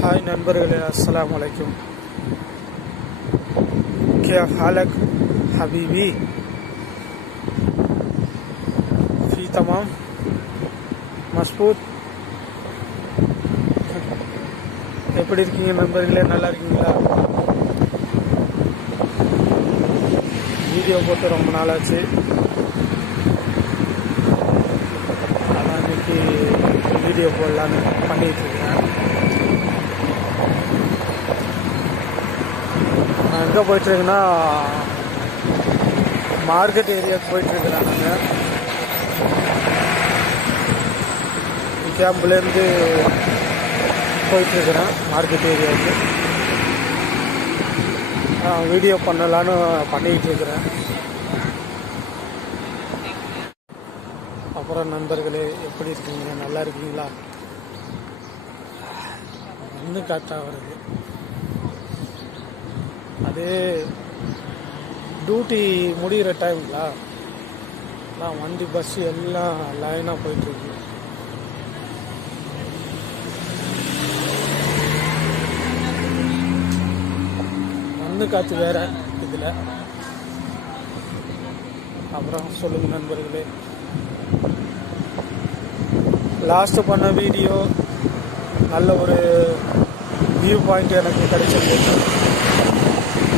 हाय नंबरगले अस्सलाम वालेकुम। क्या हालक हबीबी फी तमाम मजबूत எப்படி இருக்கீங்க நண்பர்களே? நல்லா இருக்கீங்களா? வீடியோ போட்டு ரொம்ப நாள் ஆச்சு. அதான் இன்னைக்கு வீடியோ போடலான்னு பண்ணிட்டு இருக்கேன். நான் எங்கே போயிட்டுருக்கேன்னா மார்க்கெட் ஏரியாவுக்கு போயிட்டுருக்கிறேன். நாங்கள் கேம்ப்லேருந்து போயிட்டுருக்கிறேன் மார்க்கெட் ஏரியாவுக்கு. வீடியோ பண்ணலான்னு பண்ணிக்கிட்டு இருக்கிறேன். அப்புறம் நண்பர்களே எப்படி இருக்கீங்க? நல்லா இருக்கீங்களா? இன்னும் காற்றா வருது. அது டியூட்டி முடிகிற டைம்ங்களா, நான் வண்டி பஸ்ஸு எல்லாம் லைனாக போயிட்டுருக்கு. மண்ணு காற்று வேற இதில். அப்புறம் சொல்லுங்கள் நண்பர்களே, லாஸ்ட்டு பண்ண வீடியோ நல்ல ஒரு வியூ பாயிண்ட் எனக்கு கிடைச்சிருக்கு.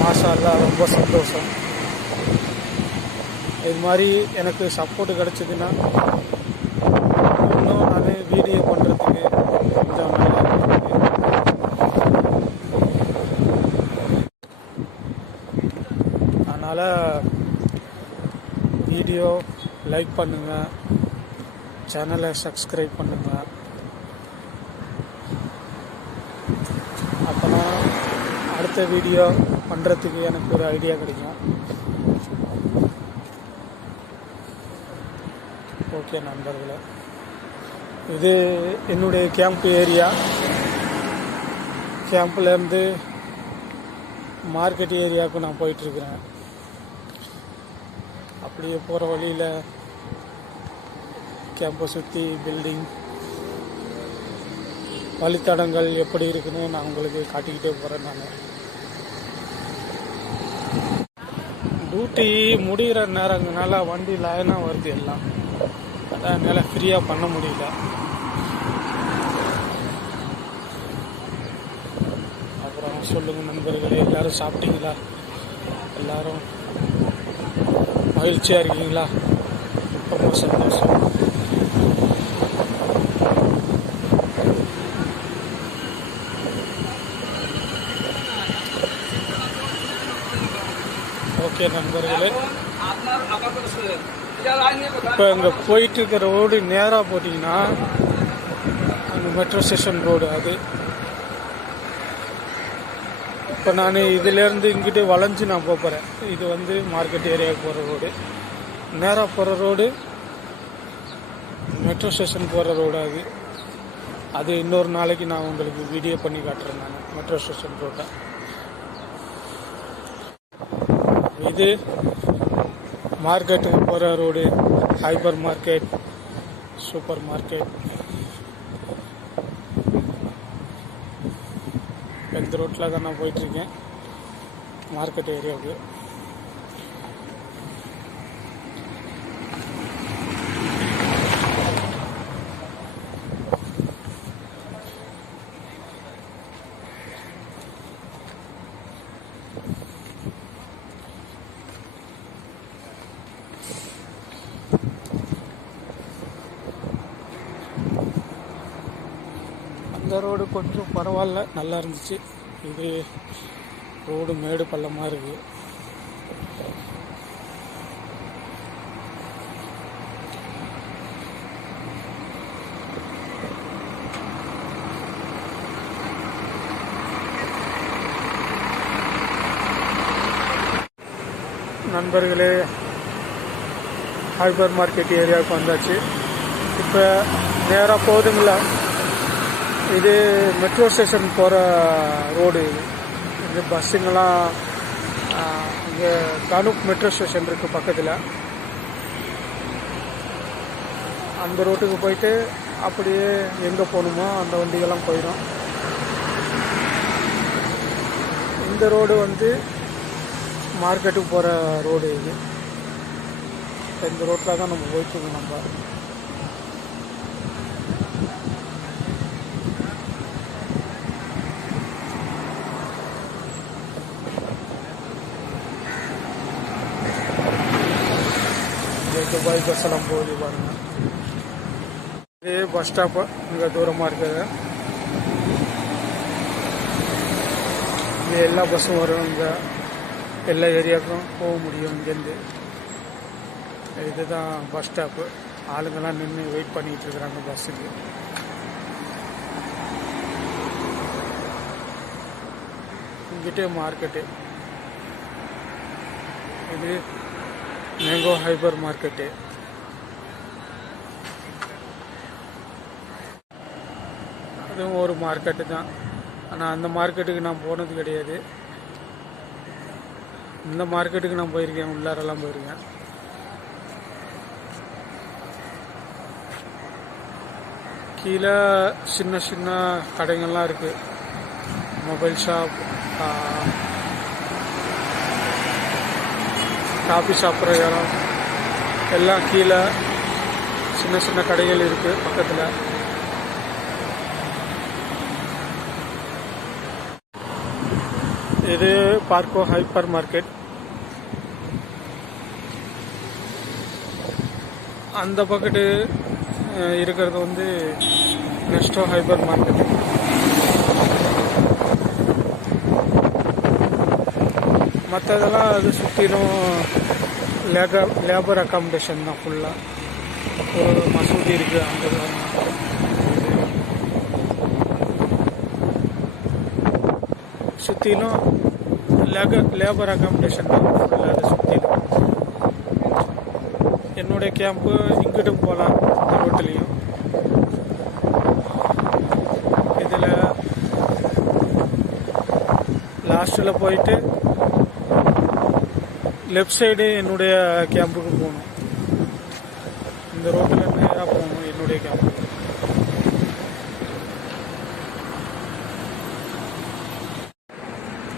மாஷா அல்லாஹ், ரொம்ப சந்தோஷம். இது மாதிரி எனக்கு சப்போர்ட் கிடைச்சதுன்னா இன்னும் நான் வீடியோ பண்ணுறதுக்கு கொஞ்சம் நல்லா இருக்குது. அதனால் வீடியோ லைக் பண்ணுங்கள், சேனலை சப்ஸ்கிரைப் பண்ணுங்கள். அப்போனா அடுத்த வீடியோ பண்ணுறதுக்கு எனக்கு ஒரு ஐடியா கிடைக்கும். ஓகே நண்பர்களே, இது என்னுடைய கேம்ப் ஏரியா. கேம்ப்லேருந்து மார்க்கெட் ஏரியாவுக்கு நான் போயிட்டுருக்கிறேன். அப்படியே போகிற வழியில் கேம்பை சுற்றி பில்டிங், வழித்தடங்கள் எப்படி இருக்குன்னு நான் உங்களுக்கு காட்டிக்கிட்டே போகிறேன். நான் டியூட்டி முடிகிற நேரங்கனால வண்டி லைனாக வருது எல்லாம். அதான் என்னால் ஃப்ரீயாக பண்ண முடியல. அப்புறம் சொல்லுங்கள் நண்பர்களே, எல்லோரும் சாப்பிட்டீங்களா? எல்லோரும் மகிழ்ச்சியாக இருக்கீங்களா? ரொம்ப சந்தோஷம். ஓகே நண்பர்களே, இப்போ இங்கே போயிட்டுருக்க ரோடு நேராக போட்டிங்கன்னா அந்த மெட்ரோ ஸ்டேஷன் ரோடு அது. இப்போ நான் இதிலேருந்து இங்கிட்டு வளைஞ்சு நான் போகிறேன். இது வந்து மார்க்கெட் ஏரியாவுக்கு போகிற ரோடு. நேராக போகிற ரோடு மெட்ரோ ஸ்டேஷன் போகிற ரோடு அது. அது இன்னொரு நாளைக்கு நான் உங்களுக்கு வீடியோ பண்ணி காட்டுறேன். நான் மெட்ரோ ஸ்டேஷன் ரோட்டை. இது மார்க்கெட்டுக்கு போகிற road, hyper market, super market. இந்த ரோட்டில் தான் நான் போயிட்டுருக்கேன் மார்க்கெட் ஏரியாவுக்கு. இந்த ரோடு கொஞ்சம் பரவாயில்ல, நல்லா இருந்துச்சு. இது ரோடு மேடு பள்ளமாக இருக்குது. நண்பர்களே, ஹைப்பர் மார்க்கெட் ஏரியாவுக்கு வந்தாச்சு. இப்போ நேராக போகுதுங்களா, இது மெட்ரோ ஸ்டேஷன் போகிற ரோடு. இது பஸ்ஸுங்கெல்லாம் இங்கே கனூப் மெட்ரோ ஸ்டேஷன் இருக்குது பக்கத்தில். அந்த ரோட்டுக்கு போயிட்டு அப்படியே எங்கே போகணுமோ அந்த வண்டிகள்லாம் போயிடும். இந்த ரோடு வந்து மார்க்கெட்டுக்கு போகிற ரோடு இது. இந்த ரோட்டில் தான் நம்ம போயிட்டுருக்கோம். நம்ம துபாய் பஸ் எல்லாம் போகுது பாருங்க. இதே பஸ் ஸ்டாப்பு இங்கே தூரமாக இருக்குது. இங்கே எல்லா பஸ்ஸும் வரும். இங்கே எல்லா ஏரியாவுக்கும் போக முடியும் இங்கேருந்து. இதுதான் பஸ் ஸ்டாப்பு. ஆளுங்கெல்லாம் நின்று வெயிட் பண்ணிகிட்டு இருக்கிறாங்க பஸ்ஸுக்கு. இங்கிட்டே மார்க்கெட்டு. இது மேங்கோ ஹைப்பர் மார்க்கெட்டு. அதுவும் ஒரு மார்க்கெட்டு தான். ஆனால் அந்த மார்க்கெட்டுக்கு நான் போனது கிடையாது. இந்த மார்க்கெட்டுக்கு நான் போயிருக்கேன், உள்ளாரெல்லாம் போயிருக்கேன். கீழே சின்ன சின்ன கடைகள்லாம் இருக்குது. மொபைல் ஷாப், காஃபி சாப்பிட்ற இடம் எல்லாம் கீழே சின்ன சின்ன கடைகள் இருக்குது பக்கத்தில். இது பார்க்கோ ஹைப்பர் மார்க்கெட். அந்த பக்கெட்டு இருக்கிறது வந்து நெஸ்டோ ஹைப்பர் மார்க்கெட். மற்றதெல்லாம் அது சுற்றிலும் லேபர் அக்காமடேஷன் தான். ஃபுல்லாக ஒரு மசூதி இருக்குது அங்கே. சுற்றிலும் லேபர் அக்காமடேஷன் தான் ஃபுல்லாக. அதை சுற்றிலும் என்னுடைய கேம்ப்பு இங்கிட்டும் போகலாம் இந்த ரோட்லேயும். இதில் லாஸ்ட்டில் போயிட்டு லெஃப்ட் சைடு என்னுடைய கேம்புக்கு போகணும். இந்த ரோட்டில் நேராக போகணும் என்னுடைய கேம்புக்கு.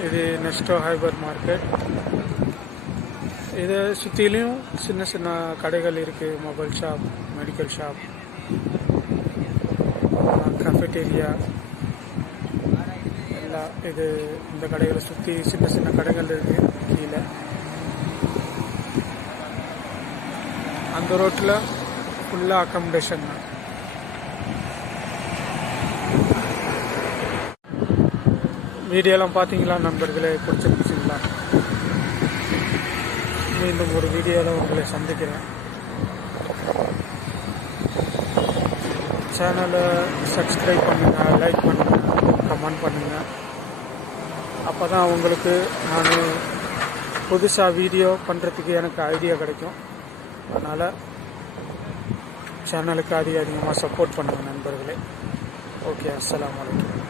இது நெஸ்டோ ஹைப்பர் மார்க்கெட். இதை சுற்றிலையும் சின்ன சின்ன கடைகள் இருக்குது. மொபைல் ஷாப், மெடிக்கல் ஷாப், கஃபெட்டேரியா எல்லாம். இது இந்த கடைகளை சுற்றி சின்ன சின்ன கடைகள் இருக்குது கீழே. அந்த ரோட்டில் ஃபுல்லாக அக்காமடேஷன் தான். வீடியோலாம் பார்த்தீங்களா நண்பர்களே? பிடிச்சிருந்துச்சுங்களா? மீண்டும் ஒரு வீடியோவில் உங்களை சந்திக்கிறேன். சேனலை சப்ஸ்கிரைப் பண்ணுங்கள், லைக் பண்ணுங்கள், கமெண்ட் பண்ணுங்கள். அப்போ தான் உங்களுக்கு நான் புதுசாக வீடியோ பண்ணுறதுக்கு எனக்கு ஐடியா கிடைக்கும். அதனால் சேனலுக்கு அதிகமாக சப்போர்ட் பண்ணுங்கள் நண்பர்களே. ஓகே, அஸ்ஸலாமு அலைக்கும்.